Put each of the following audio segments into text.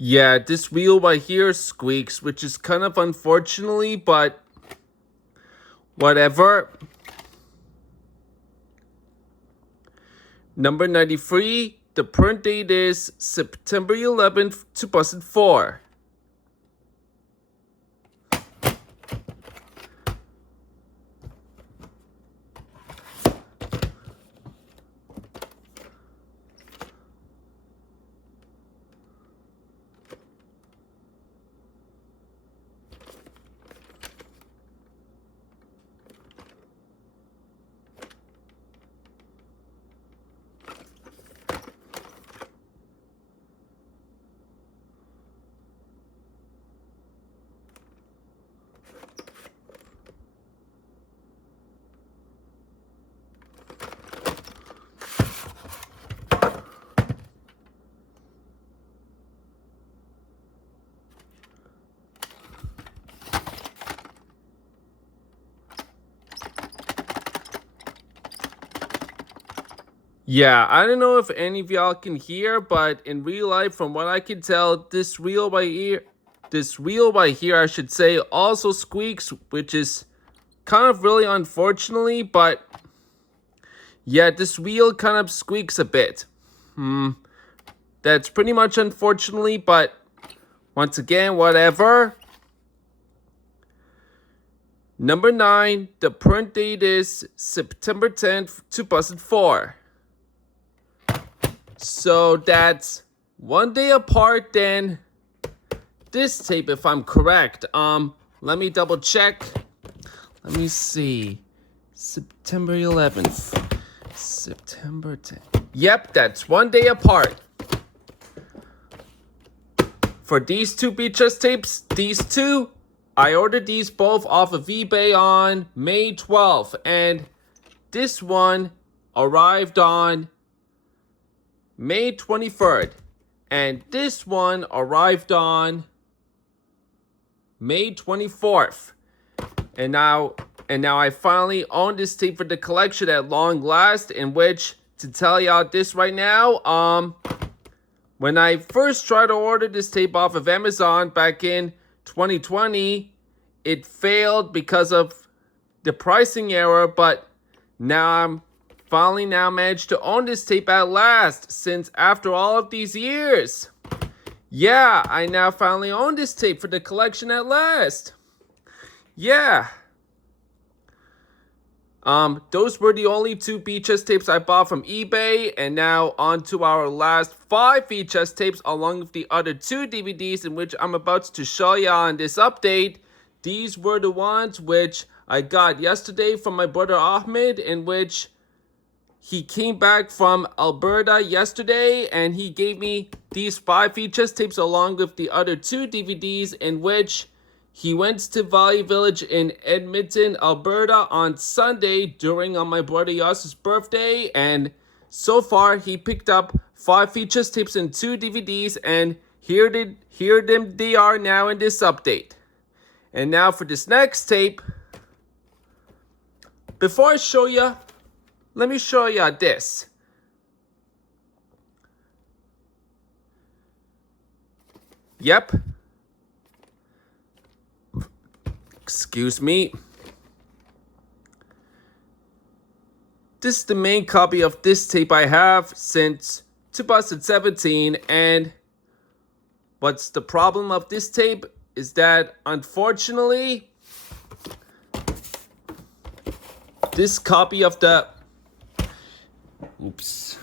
Yeah, this wheel right here squeaks, which is kind of unfortunately, but whatever. Number 93, the print date is September 11th, 2004. Yeah, I don't know if any of y'all can hear, but in real life, from what I can tell, this wheel right here, I should say, also squeaks, which is kind of really unfortunately, but yeah, this wheel kind of squeaks a bit. That's pretty much unfortunately, but once again, whatever. Number 9, the print date is September 10th, 2004. So that's 1 day apart than this tape, if I'm correct. Let me double check. Let me see. September 11th. September 10th. Yep, that's 1 day apart. For these two VHS tapes, these two, I ordered these both off of eBay on May 12th. And this one arrived on May 23rd. And this one arrived on May 24th. And now I finally own this tape for the collection at long last, in which, to tell y'all this right now, when I first tried to order this tape off of Amazon back in 2020, it failed because of the pricing error, but now I'm finally managed to own this tape at last, since after all of these years. Yeah, I now finally own this tape for the collection at last. Yeah. Those were the only two VHS tapes I bought from eBay, and now on to our last 5 VHS tapes along with the other 2 DVDs in which I'm about to show y'all in this update. These were the ones which I got yesterday from my brother Ahmed, in which he came back from Alberta yesterday and he gave me these 5 VHS tapes along with the other 2 DVDs, in which he went to Valley Village in Edmonton, Alberta on Sunday during my brother Yasser's birthday, and so far he picked up 5 VHS tapes and 2 DVDs, and here they are now in this update. And now for this next tape, before I show ya, let me show ya this. Yep. Excuse me. This is the main copy of this tape I have since 2017, and what's the problem of this tape is that, unfortunately, this copy of the... Oops.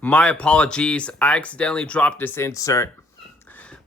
My apologies, I accidentally dropped this insert.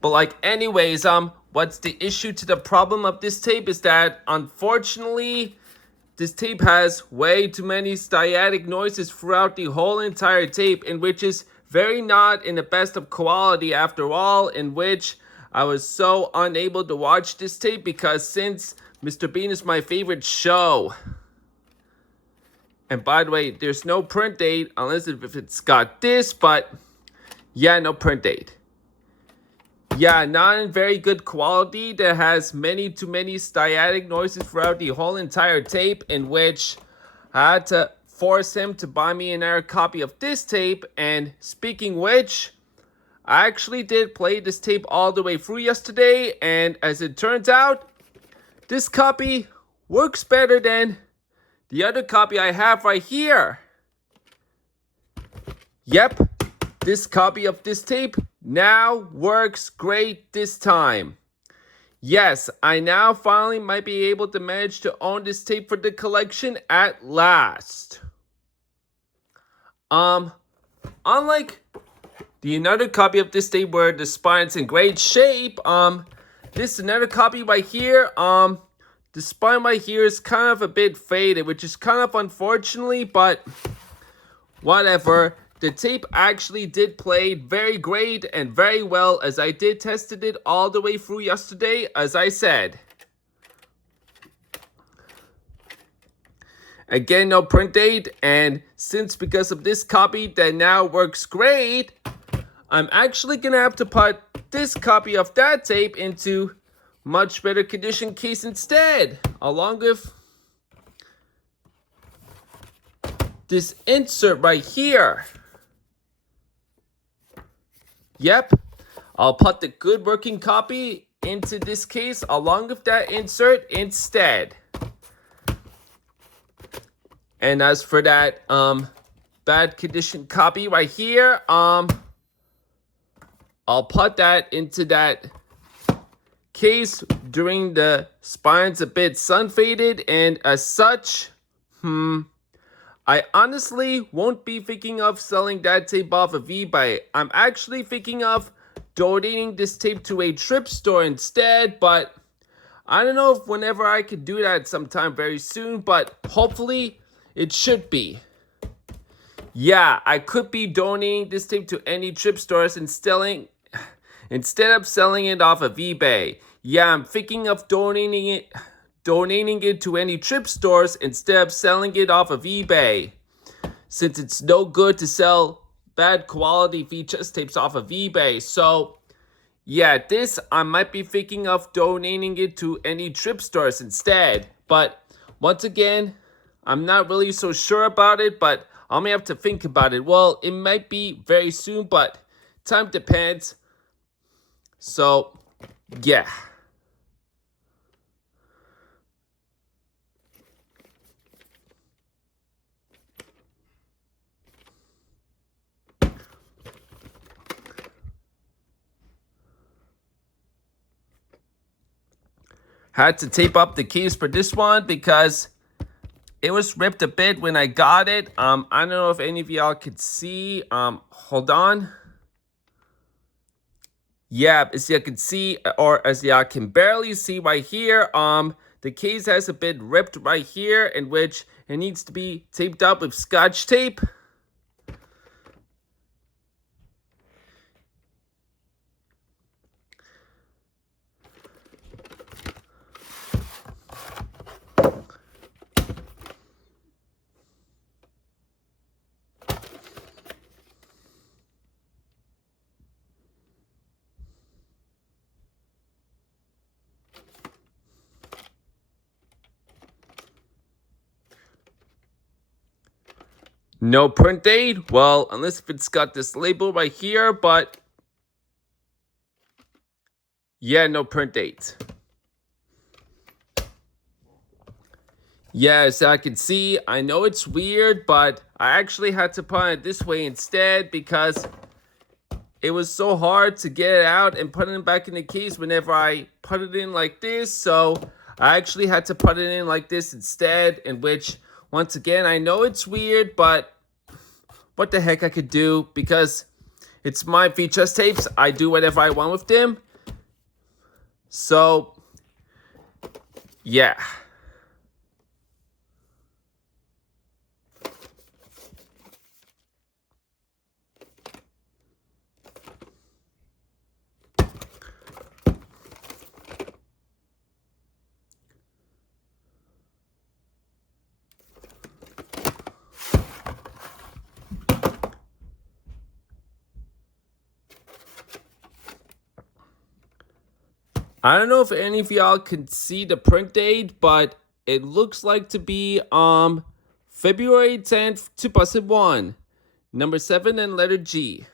But anyways, what's the issue to the problem of this tape is that, unfortunately, this tape has way too many static noises throughout the whole entire tape, in which is very not in the best of quality after all, in which I was so unable to watch this tape because since Mr. Bean is my favorite show. And by the way, there's no print date unless if it's got this, but yeah, no print date. Yeah, not in very good quality. That has too many static noises throughout the whole entire tape, in which I had to force him to buy me another copy of this tape. And speaking which, I actually did play this tape all the way through yesterday, and as it turns out, this copy works better than the other copy I have right here. Yep, this copy of this tape now works great this time. Yes, I now finally might be able to manage to own this tape for the collection at last. Unlike the another copy of this tape where the spine's in great shape, this another copy right here, the spine right here is kind of a bit faded, which is kind of unfortunately, but whatever. The tape actually did play very great and very well, as I did tested it all the way through yesterday, as I said. Again, no print date, and since because of this copy that now works great, I'm actually gonna have to put this copy of that tape into much better condition case instead, along with this insert right here. Yep, I'll put the good working copy into this case along with that insert instead. And as for that bad condition copy right here, I'll put that into that case during the spine's a bit sun faded, and as such, I honestly won't be thinking of selling that tape off of eBay. I'm actually thinking of donating this tape to a thrift store instead, but I don't know if whenever I could do that sometime very soon, but hopefully it should be. Yeah, I could be donating this tape to any thrift stores instead of selling it off of eBay. Yeah, I'm thinking of donating it to any thrift stores instead of selling it off of eBay, since it's no good to sell bad quality VHS tapes off of eBay. So yeah, this I might be thinking of donating it to any thrift stores instead. But once again, I'm not really so sure about it, but I may have to think about it. Well, it might be very soon, but time depends. So yeah. Had to tape up the case for this one because it was ripped a bit when I got it. I don't know if any of y'all could see. Hold on. Yeah, as you can see, or as y'all can barely see right here, the case has a bit ripped right here, in which it needs to be taped up with Scotch tape. No print date? Well, unless if it's got this label right here, but yeah, no print date. Yes, I can see. I know it's weird, but I actually had to put it this way instead because it was so hard to get it out and put it back in the case whenever I put it in like this. So I actually had to put it in like this instead, in which, once again, I know it's weird, but what the heck I could do, because it's my VHS tapes. I do whatever I want with them. So, yeah. I don't know if any of y'all can see the print date, but it looks like to be February 10th, 2001. Number 7 and letter G.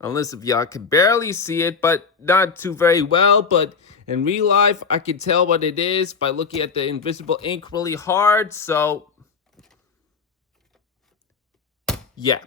Unless if y'all can barely see it, but not too very well. But in real life, I can tell what it is by looking at the invisible ink really hard. So, yeah.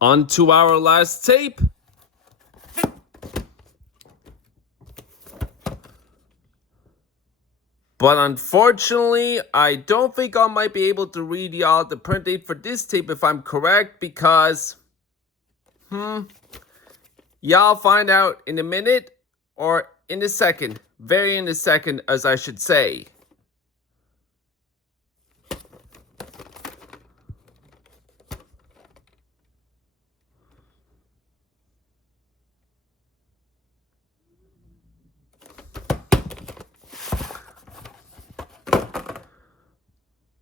On to our last tape. But unfortunately, I don't think I might be able to read y'all the print date for this tape if I'm correct, because y'all find out in a minute, or in a second. Very in a second, as I should say.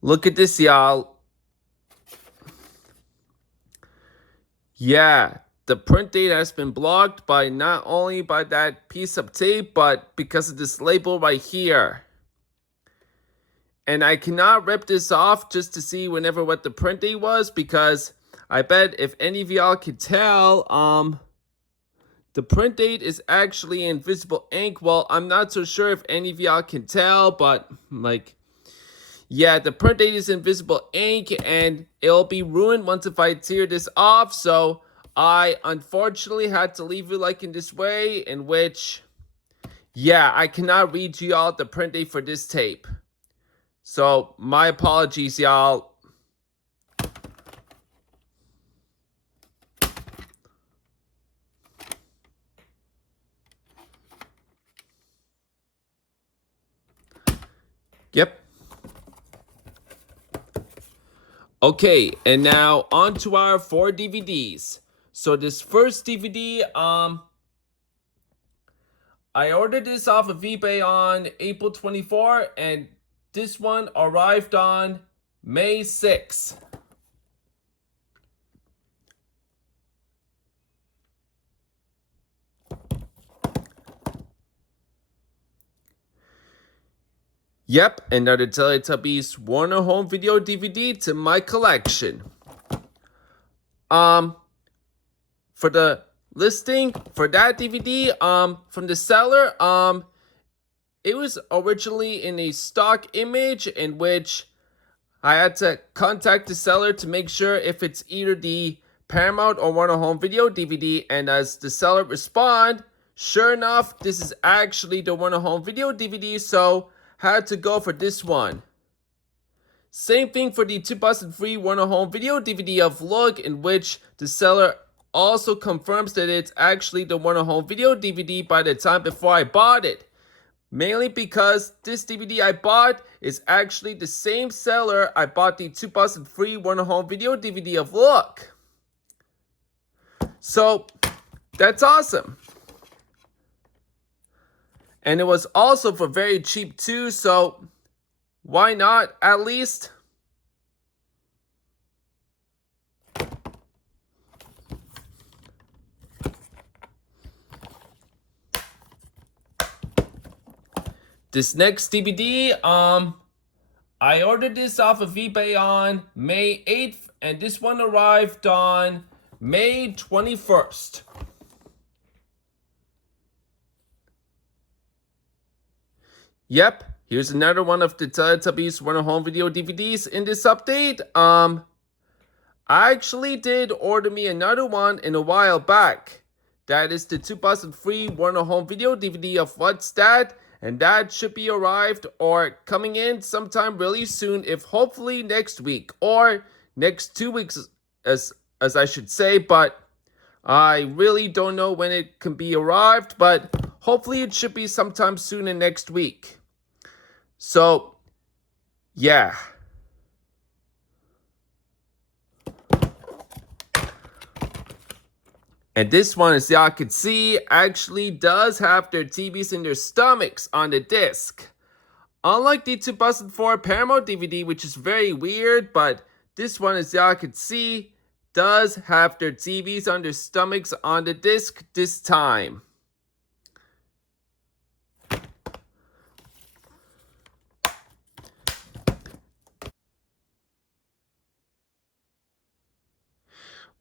Look at this, y'all. Yeah, the print date has been blocked by not only by that piece of tape, but because of this label right here. And I cannot rip this off just to see whenever what the print date was, because I bet if any of y'all could tell, the print date is actually invisible ink. Well, I'm not so sure if any of y'all can tell, but yeah, the print date is invisible ink, and it'll be ruined once if I tear this off. So I unfortunately had to leave it like in this way, in which, yeah, I cannot read to y'all the print date for this tape. So my apologies, y'all. Yep. Okay, and now on to our 4 DVDs. So this first DVD, I ordered this off of eBay on April 24, and this one arrived on May 6. Yep, another Teletubbies Warner Home Video DVD to my collection. For the listing for that DVD, from the seller, it was originally in a stock image, in which I had to contact the seller to make sure if it's either the Paramount or Warner Home Video DVD, and as the seller responded, sure enough, this is actually the Warner Home Video DVD, so had to go for this one. Same thing for the 2003 Warner Home Video DVD of Look, in which the seller also confirms that it's actually the Warner Home Video DVD by the time before I bought it. Mainly because this DVD I bought is actually the same seller I bought the 2003 Warner Home Video DVD of Look. So, that's awesome. And it was also for very cheap too, so why not at least? This next DVD, I ordered this off of eBay on May 8th, and this one arrived on May 21st. Yep, here's another one of the Teletubbies Warner Home Video DVDs in this update. I actually did order me another one in a while back. That is the 2003 Warner Home Video DVD of What's That? And that should be arrived or coming in sometime really soon, if hopefully next week or next 2 weeks, as I should say, but I really don't know when it can be arrived, but hopefully it should be sometime soon in next week. So, yeah. And this one, as y'all can see, actually does have their TVs in their stomachs on the disc. Unlike the 2004 Paramount DVD, which is very weird, but this one, as y'all can see, does have their TVs on their stomachs on the disc this time.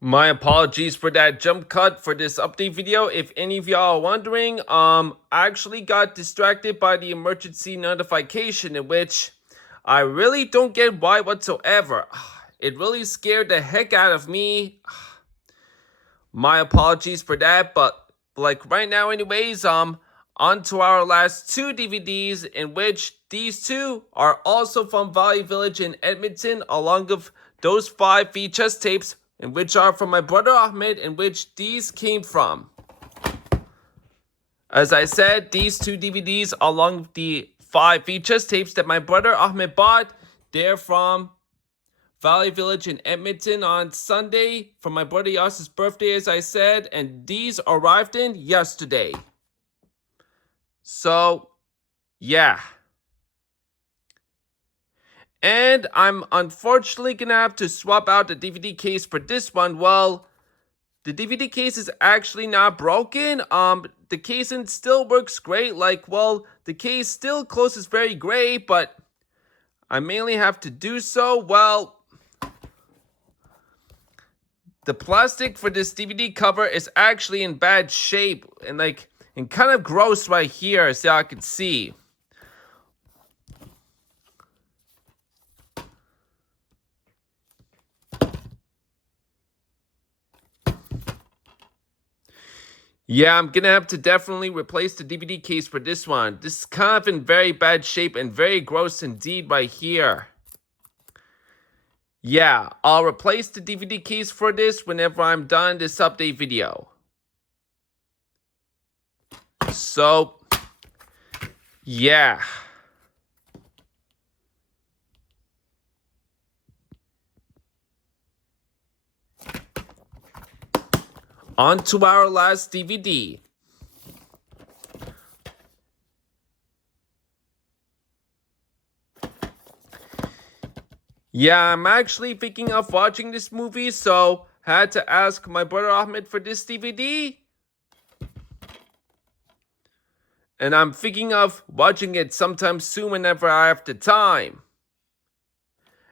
My apologies for that jump cut for this update video. If any of y'all are wondering, I actually got distracted by the emergency notification, in which I really don't get why whatsoever. It really scared the heck out of me. My apologies for that, but like right now anyways, on to our last two DVDs, in which these two are also from Value Village in Edmonton, along with those 5 VHS tapes, in which are from my brother Ahmed, in which these came from. As I said, these two DVDs, along with the 5 VHS tapes that my brother Ahmed bought, they're from Valley Village in Edmonton on Sunday for my brother Yasser's birthday, as I said, and these arrived in yesterday. So, yeah. And I'm unfortunately gonna have to swap out the DVD case for this one. Well, the DVD case is actually not broken. The casing still works great. The case still closes very great, but I mainly have to do so. Well, the plastic for this DVD cover is actually in bad shape and kind of gross right here, as y'all can see. Yeah, I'm gonna have to definitely replace the DVD case for this one. This is kind of in very bad shape and very gross indeed right here. Yeah, I'll replace the DVD case for this whenever I'm done this update video. So, yeah. On to our last DVD. Yeah, I'm actually thinking of watching this movie, so had to ask my brother Ahmed for this DVD. And I'm thinking of watching it sometime soon whenever I have the time.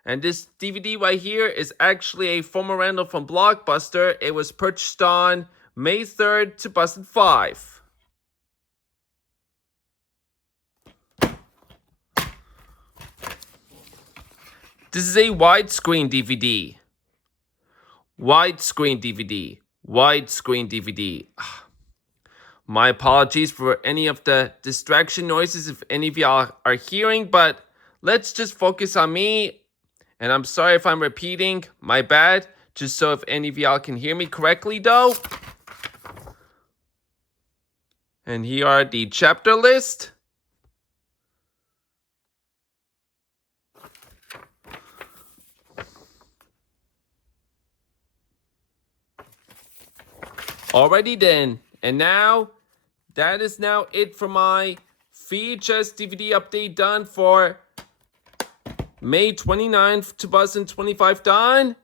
And this DVD right here is actually a former rental from Blockbuster. It was purchased on May 3rd, 2005. This is a widescreen DVD. Widescreen DVD. Widescreen DVD. My apologies for any of the distraction noises if any of y'all are hearing, but let's just focus on me. And I'm sorry if I'm repeating, my bad. Just so if any of y'all can hear me correctly though. And here are the chapter list. Alrighty then, and now, that is now it for my VHS DVD update done for May 29th, 2025 done.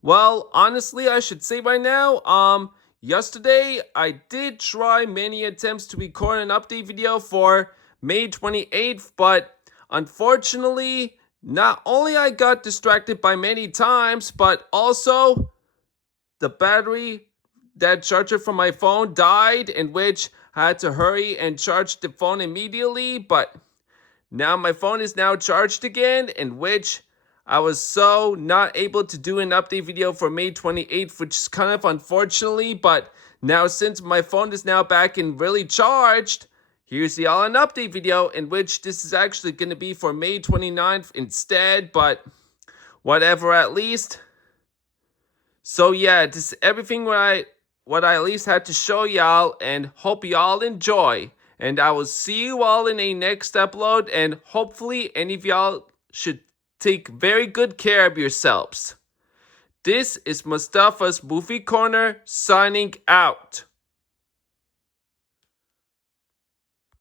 Well, honestly, I should say right now, yesterday, I did try many attempts to record an update video for May 28th, but unfortunately, not only I got distracted by many times, but also the battery, that charger from my phone died, in which I had to hurry and charge the phone immediately, but now my phone is now charged again, in which I was so not able to do an update video for May 28th, which is kind of unfortunately, but now since my phone is now back and really charged, here's the all-in update video, in which this is actually going to be for May 29th instead, but whatever at least. So yeah, this is everything what I at least had to show y'all, and hope y'all enjoy. And I will see you all in a next upload, and hopefully any of y'all should take very good care of yourselves. This is Mustafa's Movie Corner signing out.